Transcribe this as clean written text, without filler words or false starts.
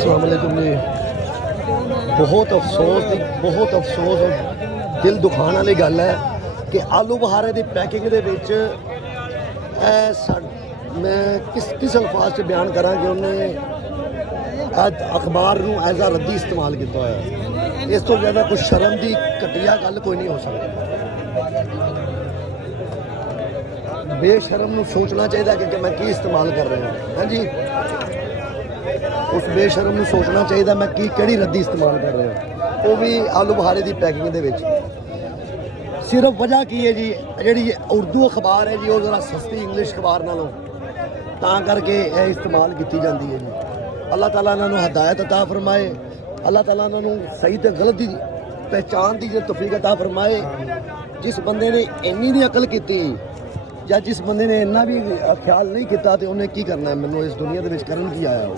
अस्सलाम वालेकुम जी। बहुत अफसोस और दिल दुखाने वाली गल है कि आलू बहारे की पैकिंग के मैं किस अल्फाज से बयान करा कि उन्हें अखबार नूं एज अ रद्दी इस्तेमाल किया होया। इस तो ज़्यादा कुछ शर्म की घटिया गल कोई नहीं हो सकती। बेशरम नूं सोचना चाहिए कि मैं की इस्तेमाल कर रहा हूँ। हाँ जी, उस बेशरम नूं सोचना चाहिए मैं किहड़ी रद्दी इस्तेमाल कर रहा हूँ, वो भी आलू बुखारे की पैकिंग दे विच। सिर्फ वजह की है जी, जी उर्दू अखबार है जी वो जरा सस्ती इंग्लिश अखबार नालों तां करके इस्तेमाल की जाती है जी। अल्लाह ताला इन्हां हदायत अता फरमाए, अल्लाह ताला इन्हां सही तो गलत की पहचान की जो तौफीक अता फरमाए। जिस बंदे ने इन्नी दी अकल की या जिस बंदे ने इन्ना भी ख्याल नहीं किया तो उन्हें की करना है, मैनूं इस दुनिया के करन की आया हो।